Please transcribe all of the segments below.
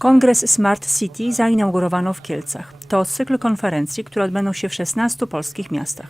Kongres Smart City zainaugurowano w Kielcach. To cykl konferencji, które odbędą się w 16 polskich miastach.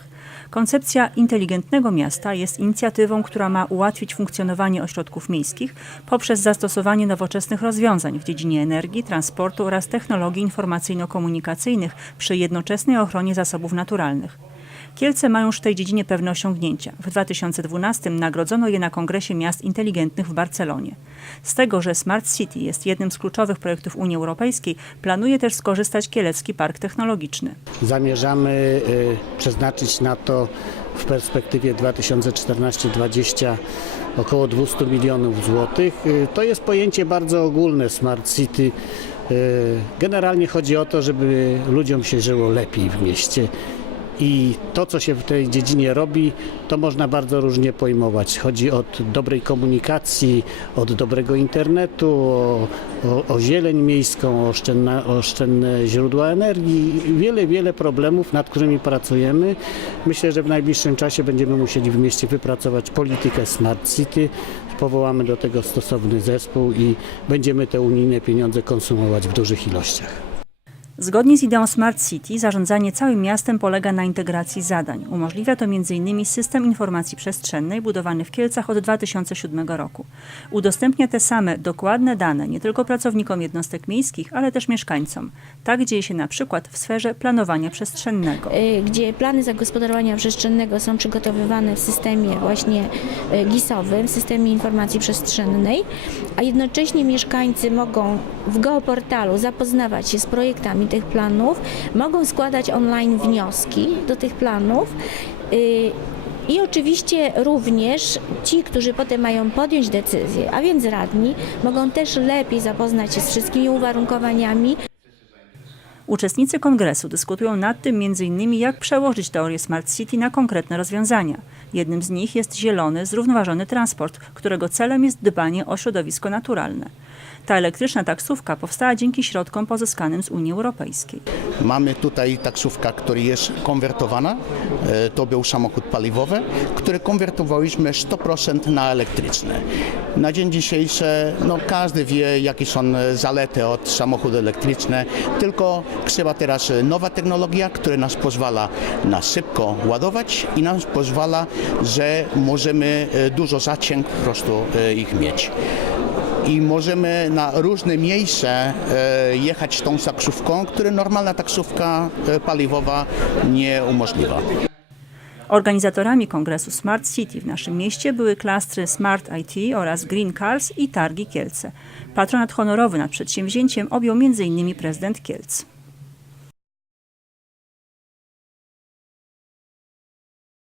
Koncepcja inteligentnego miasta jest inicjatywą, która ma ułatwić funkcjonowanie ośrodków miejskich poprzez zastosowanie nowoczesnych rozwiązań w dziedzinie energii, transportu oraz technologii informacyjno-komunikacyjnych przy jednoczesnej ochronie zasobów naturalnych. Kielce mają już w tej dziedzinie pewne osiągnięcia. W 2012 nagrodzono je na Kongresie Miast Inteligentnych w Barcelonie. Z tego, że Smart City jest jednym z kluczowych projektów Unii Europejskiej, planuje też skorzystać Kielecki Park Technologiczny. Zamierzamy y, przeznaczyć na to w perspektywie 2014-2020 około 200 milionów złotych. Y, To jest pojęcie bardzo ogólne Smart City. Y, Generalnie chodzi o to, żeby ludziom się żyło lepiej w mieście. I to, co się w tej dziedzinie robi, to można bardzo różnie pojmować. Chodzi od dobrej komunikacji, od dobrego internetu, o, o, o zieleń miejską, o oszczędne, oszczędne źródła energii. Wiele, wiele problemów, nad którymi pracujemy. Myślę, że w najbliższym czasie będziemy musieli w mieście wypracować politykę Smart City. Powołamy do tego stosowny zespół i będziemy te unijne pieniądze konsumować w dużych ilościach. Zgodnie z ideą Smart City zarządzanie całym miastem polega na integracji zadań. Umożliwia to m.in. system informacji przestrzennej budowany w Kielcach od 2007 roku. Udostępnia te same dokładne dane nie tylko pracownikom jednostek miejskich, ale też mieszkańcom. Tak dzieje się na przykład w sferze planowania przestrzennego. y, gdzie plany zagospodarowania przestrzennego są przygotowywane w systemie właśnie y, GIS-owym, systemie informacji przestrzennej, a jednocześnie mieszkańcy mogą w geoportalu zapoznawać się z projektami tych planów, mogą składać online wnioski do tych planów. y, I oczywiście również ci, którzy potem mają podjąć decyzję, a więc radni, mogą też lepiej zapoznać się z wszystkimi uwarunkowaniami, Uczestnicy kongresu dyskutują nad tym m.in. jak przełożyć teorię Smart City na konkretne rozwiązania. Jednym z nich jest zielony, zrównoważony transport, którego celem jest dbanie o środowisko naturalne. Ta elektryczna taksówka powstała dzięki środkom pozyskanym z Unii Europejskiej. Mamy tutaj taksówka, która jest konwertowana. E, To był samochód paliwowy, który konwertowaliśmy 100% na elektryczny. Na dzień dzisiejszy no, każdy wie, jakie są zalety od samochodu elektrycznego, tylko trzeba teraz nowa technologia, która nas pozwala na szybko ładować i nas pozwala, że możemy e, dużo zasięg po prostu e, ich mieć i możemy na różne miejsca e, jechać tą taksówką, które normalna taksówka e, paliwowa nie umożliwia. Organizatorami kongresu Smart City w naszym mieście były klastry Smart IT oraz Green Cars i Targi Kielce. Patronat honorowy nad przedsięwzięciem objął m.in. prezydent Kielc.